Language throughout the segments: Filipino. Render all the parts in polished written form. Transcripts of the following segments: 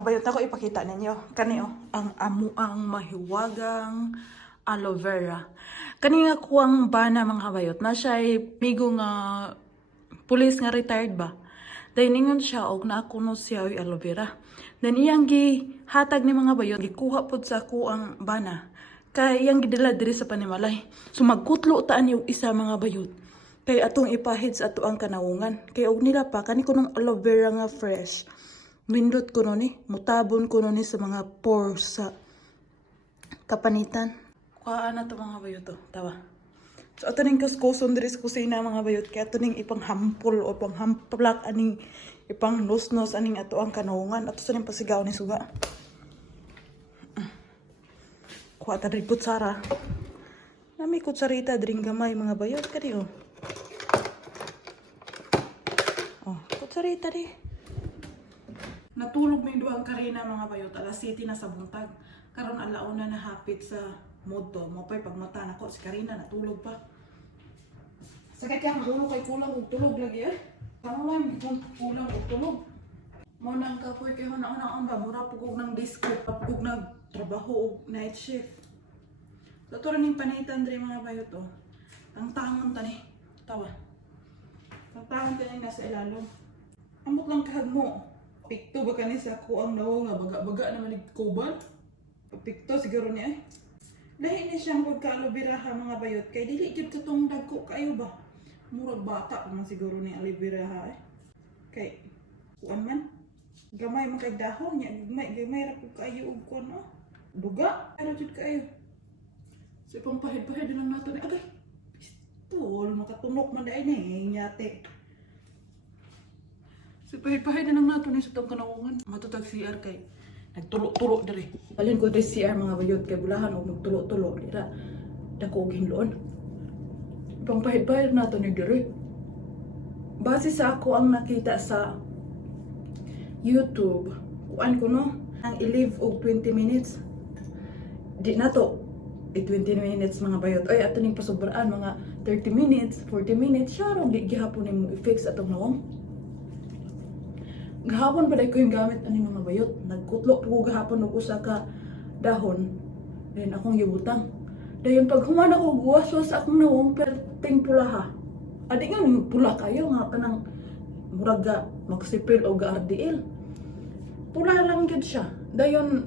Bayot ako ipakita ninyo. Kani ang amuang mahiwagang aloe vera. Kani nga kuwang bana mga bayot na siya ay migo nga police nga retired ba. Dahil ningon siya og naakuno siya ay aloe vera. Dan iyang gihatag ni mga bayot gikuha pud sa kuang bana. Kay iyang gidala diri sa Panimalay. So magkutlo taan yung isa mga bayot. Kay atong ipahid sa ato ang kanawungan. Kay og nila pa kani kunong aloe vera nga fresh. Windot ko ni, mutabon ko ni sa mga pores sa kapanitan. Kuhaan na ito mga bayot to, tawa. So ato ning kuskuson diri sa kusina mga bayot, kaya ato ning ipanghampol o panghamplak aning ipang nos-nos aning ato ang kanawungan. Ato sa ning pasigaw ni suga. Kuha ta rin kutsara. Nami kutsarita dring gamay mga bayot, kadi oh. Oh, kutsarita di. Natulog may duang karina mga bayot, alas 7 na sa buntag. Karon alauna na hapit sa moto. Mapay pagmata na ko, si Karina natulog pa. Sakit kaya ang ulo kay kulang og tulog lagi eh. Kamu lang kulang og tulog. Mo nang kapoy kay huna-una ang mura pugog ng disco, pugog ng trabaho og night shift. Dato rin yung panitan diri mga bayot oh. Ang tangon tani, tawa. Ang tangon tani nasa ilalom. Ambot lang kahag mo. Pikto ba kani sa ako ang nawo nga baga-baga naman nagkuban? Pikto siguro niya eh. Lahi ni siyang pagka-aloe vera ha mga bayot. Kay dili jud katong dagko kayo ba? Murag bata pa man siguro ni aloe vera ha eh. Kay kuan man. Gamay man kay dahon niya. Gamay ra ko kayo og kuan oh. Duga. Pero jud kayo. So ipang pahid-pahid lang nato ni agay. Pistol makatunok man dai ni nyate. So, pahid-pahid na lang nato ni sa itong kanawungan. Matutag CR kay nagtulo-tulo diri. Balin ko diri CR mga bayot kay bulahan o magtulo-tulo. Dira, dako og hinloon. Pang pahid-pahid nato ni diri. Base sa ako ang nakita sa YouTube, kuan ko no, ang i-leave og 20 minutes. Di na to, 20 minutes mga bayot. Oy, ato ning pasubraan mga 30 minutes, 40 minutes. Syarong di gihapon ni mo i-fix atong nawong. Gahapon pa ko yung gamit ani mga bayot. Nagkutlo ko gahapon og usa ka dahon. Then akong gibutang. Dayon pag humana ko guwaswas akong nawong perting pula ha. Adi nga ning pula kayo nga kanang murag ga magsipil o ga RDL. Pula lang gyud siya. Dayon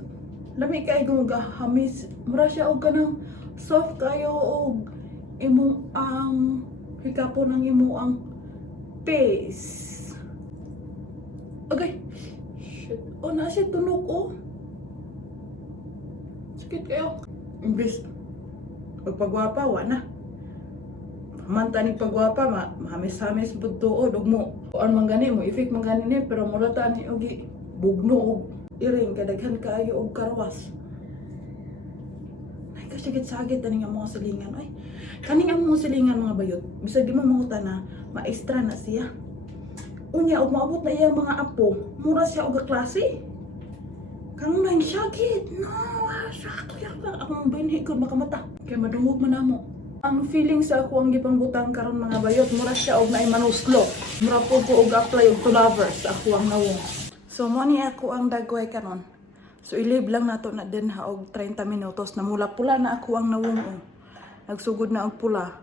lami kay gahamis. Mura siya og kanang soft kayo og imong ang hikapon ng imo ang face. Okay. Shit. Oh, na siya tunog, oh. Sakit kayo. Imbis, pagpagwapa, wala. Manta ni pagwapa, mahamis-hamis po tuod. Huwag mo, kuan man gani mo, ifik man gani ni, pero mulataan ni Ugi, bugno o iring, kadaghan kayo o karwas. Ay, kasagit-sagit na nga mga silingan. Ay, kaning ang mga silingan mga bayot, bisag di mo mangutan na, maestra na siya. Unya, og maabot na iyang mga apo, mura siya og klase. Kang nang sakit. No, sakto yak lang. Akong binhi ko makamata. Kaya madungog man namo. Ang feeling sa ako ang gipangbutang karon mga bayot, mura siya og naay manuslo. Mura po ko og apply og to lovers ako ang nawong. So mo ni ako ang dagway karon. So i-leave lang nato na din ha og 30 minutos na mula pula na ako ang nawong. Oh. Nagsugod na og pula.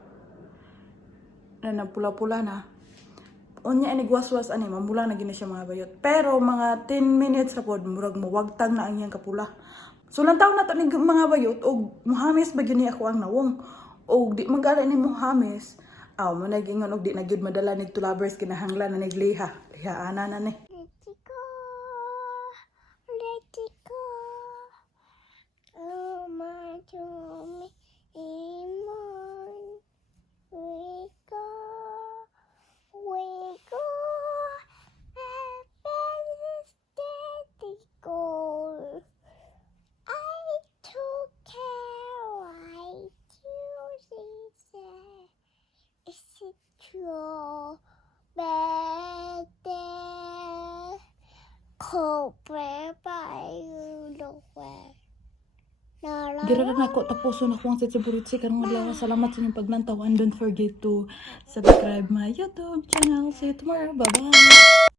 Na pula-pula na. Unya ini guwas-was ani mamula na gina siya mga bayot. Pero mga 10 minutes ra pod murag muwagtang na ang iyang kapula. So lantaw na to ni mga bayot og muhamis ba gini ako ang nawong. Og di magala ni muhamis. Aw mo nagingon og di na gyud madala ni tulabers kinahanglan na nigliha. Liha ana na ni. Let's go. Oh my God. We go, steady go. I took care, I usually say, it's a true better. Cobra by the way. Gira na ako tapuso na ko ang sitsi karong adlaw. Salamat sa inyong pagnantaw and don't forget to subscribe my YouTube channel. See you tomorrow. Bye-bye.